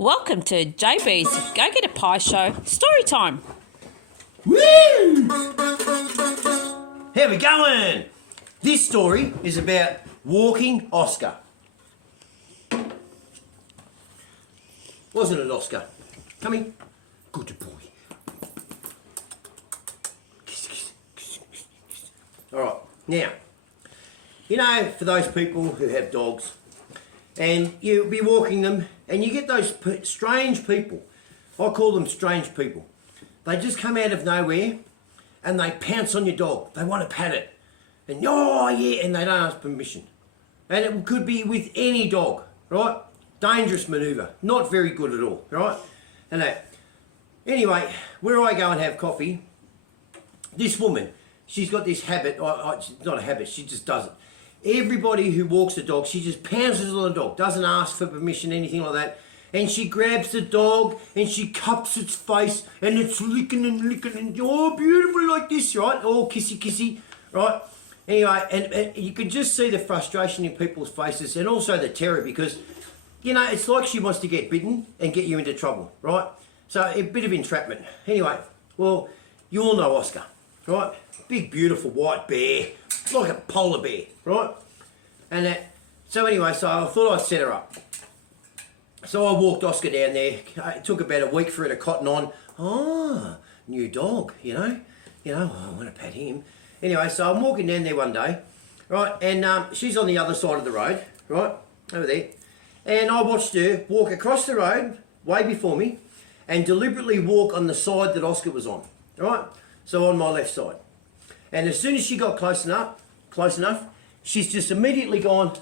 Welcome to JB's Go Get a Pie Show Story Time. Woo! How we going? This story is about walking Oscar. Wasn't it, Oscar? Come in. Good boy. Kiss, kiss, kiss, kiss, kiss. All right. Now, you know, for those people who have dogs, and you'll be walking them, and you get those strange people. I call them strange people. They just come out of nowhere, and they pounce on your dog. They want to pat it, and oh yeah, and they don't ask permission. And it could be with any dog, right? Dangerous manoeuvre, not very good at all, right? And that. Anyway, where I go and have coffee, this woman, she's got this habit. It's not a habit. She just does it. Everybody who walks a dog, she just pounces on the dog, doesn't ask for permission, anything like that. And she grabs the dog and she cups its face and it's licking and oh, beautiful like this, right? All kissy kissy, right? Anyway, and you can just see the frustration in people's faces and also the terror because, you know, it's like she wants to get bitten and get you into trouble, right? So a bit of entrapment. Anyway, well, you all know Oscar, right? Big, beautiful white bear, like a polar bear, right? And so anyway, so I thought I'd set her up. So I walked Oscar down there. It took about a week for her to cotton on. Oh, new dog, you know, oh, I want to pat him. Anyway, so I'm walking down there one day, right, and she's on the other side of the road, right, over there. And I watched her walk across the road, way before me, and deliberately walk on the side that Oscar was on, right? So on my left side. And as soon as she got close enough, she's just immediately gone,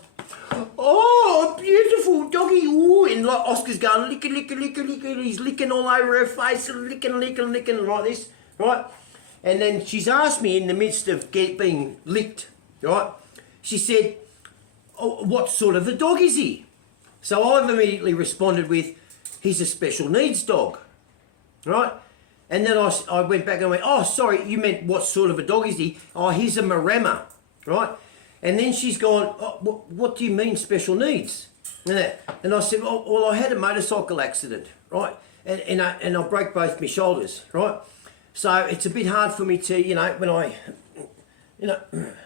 oh, beautiful doggy, ooh, and like Oscar's going, lick it, he's licking all over her face, licking like this, right? And then she's asked me in the midst of being licked, right? She said, oh, what sort of a dog is he? So I've immediately responded with, he's a special needs dog, right? And then I went back and went, oh, sorry, you meant what sort of a dog is he? Oh, he's a Maremma, right? And then she's gone, oh, what do you mean special needs? And I said, oh, well, I had a motorcycle accident, right? And I broke both my shoulders, right? So it's a bit hard for me to, you know, when I, you know,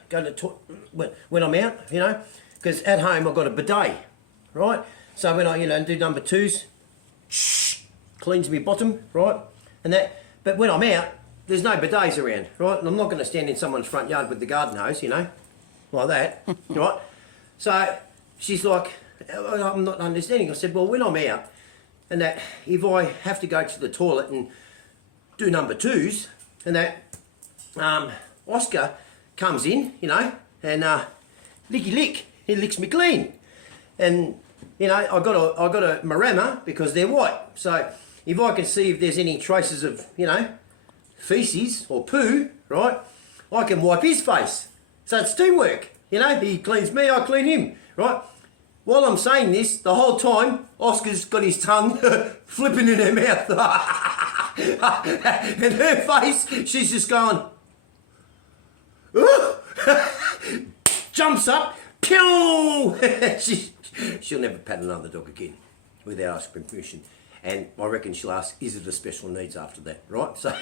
go to, when I'm out, you know, because at home I've got a bidet, right? So when I, you know, do number twos, cleans me bottom, right? And that, but when I'm out, there's no bidets around, right? And I'm not going to stand in someone's front yard with the garden hose, you know, like that, right? So she's like, I'm not understanding. I said, well, when I'm out, and that if I have to go to the toilet and do number twos, and that Oscar comes in, you know, and licky lick, he licks me clean, and you know, I got a Maremma because they're white, so. If I can see if there's any traces of, you know, feces or poo, right, I can wipe his face. So it's teamwork, you know, he cleans me, I clean him, right? While I'm saying this, the whole time, Oscar's got his tongue flipping in her mouth. And her face, she's just going, jumps up, pew! She'll never pat another dog again without asking permission. And I reckon she'll ask, is it a special needs after that, right? So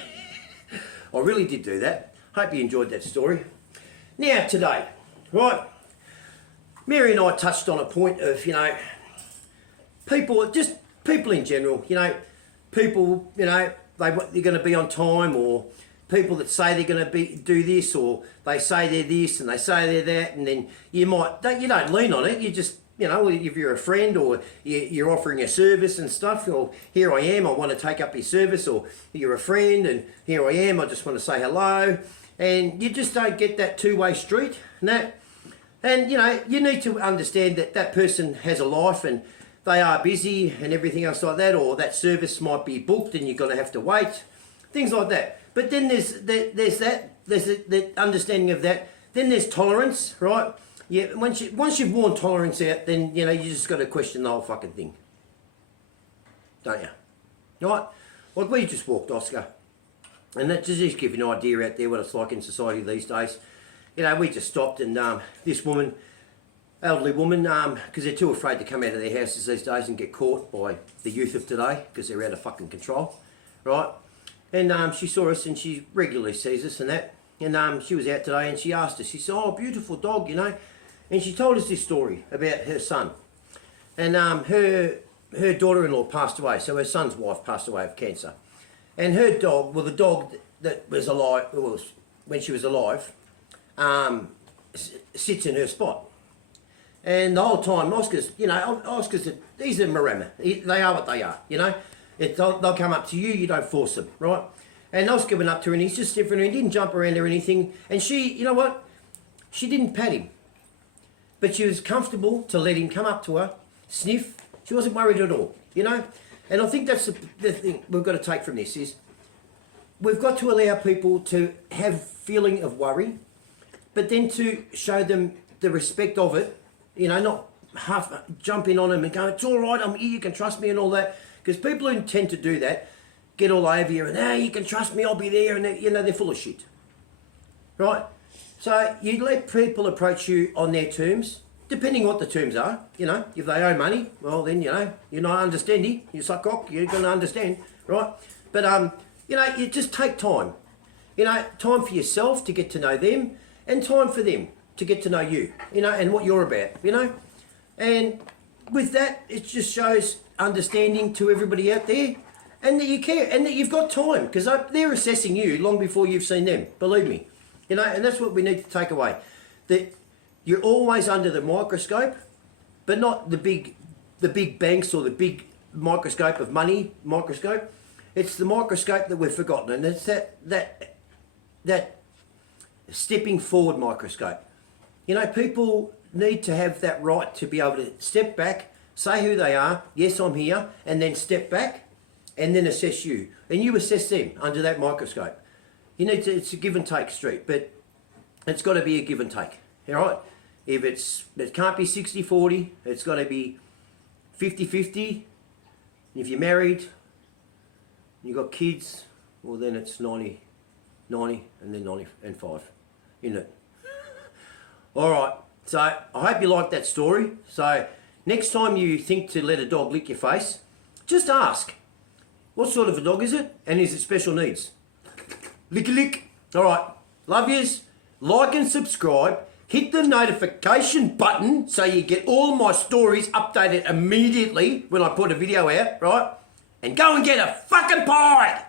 I really did do that. Hope you enjoyed that story. Now today, right, Mary and I touched on a point of, you know, people in general, you know, people, you know, they're going to be on time, or people that say they're going to do this, or they say they're this and they say they're that, and then you don't lean on it, you just, you know, if you're a friend or you're offering a service and stuff, or here I am, I want to take up your service, or you're a friend and here I am, I just want to say hello, and you just don't get that two-way street and that. And, you know, you need to understand that that person has a life and they are busy and everything else like that, or that service might be booked and you're going to have to wait, things like that. But then there's the understanding of that. Then there's tolerance, right? Yeah, once you've worn tolerance out, then, you know, you just got to question the whole fucking thing. Don't you? Right? Like we just walked Oscar. And that just give you an idea out there what it's like in society these days. You know, we just stopped and this woman elderly woman, because they're too afraid to come out of their houses these days and get caught by the youth of today because they're out of fucking control, right? And she saw us and she regularly sees us and that. And she was out today and she asked us, she said, oh, beautiful dog, you know. And she told us this story about her son. And her daughter-in-law passed away, so her son's wife passed away of cancer. And her dog, well, the dog that was alive, when she was alive, sits in her spot. And the whole time, Oscar's, these are Maremma. They are what they are, you know. They'll come up to you, you don't force them, right? And Oscar went up to her and he's just sniffing her and didn't jump around her or anything. And she, you know what? She didn't pat him. But she was comfortable to let him come up to her, sniff. She wasn't worried at all, you know. And I think that's the thing we've got to take from this is we've got to allow people to have feeling of worry, but then to show them the respect of it, you know, not half jumping on them and go, it's all right, I'm here, you can trust me and all that. Because people who tend to do that get all over you and, you can trust me, I'll be there, and they're full of shit, right? So you let people approach you on their terms, depending what the terms are, you know. If they owe money, well then, you know, you're not understanding, you suck cock, you're going to understand, right? But, you just take time. You know, time for yourself to get to know them and time for them to get to know you, you know, and what you're about, you know. And with that, it just shows understanding to everybody out there and that you care and that you've got time because they're assessing you long before you've seen them, believe me. You know, and that's what we need to take away. That you're always under the microscope, but not the big banks or the big microscope of money microscope. It's the microscope that we've forgotten, and it's that stepping forward microscope. You know, people need to have that right to be able to step back, say who they are, yes, I'm here, and then step back, and then assess you. And you assess them under that microscope. You need to, it's a give and take street, but it's got to be a give and take, all right? If it can't be 60-40, it's got to be 50-50. If you're married, you've got kids, well then it's 90, and then 95, isn't it? All right, so I hope you liked that story. So next time you think to let a dog lick your face, just ask, what sort of a dog is it? And is it special needs? Licky lick. All right, love yous. Like and subscribe. Hit the notification button so you get all my stories updated immediately when I put a video out, right? And go and get a fucking pie!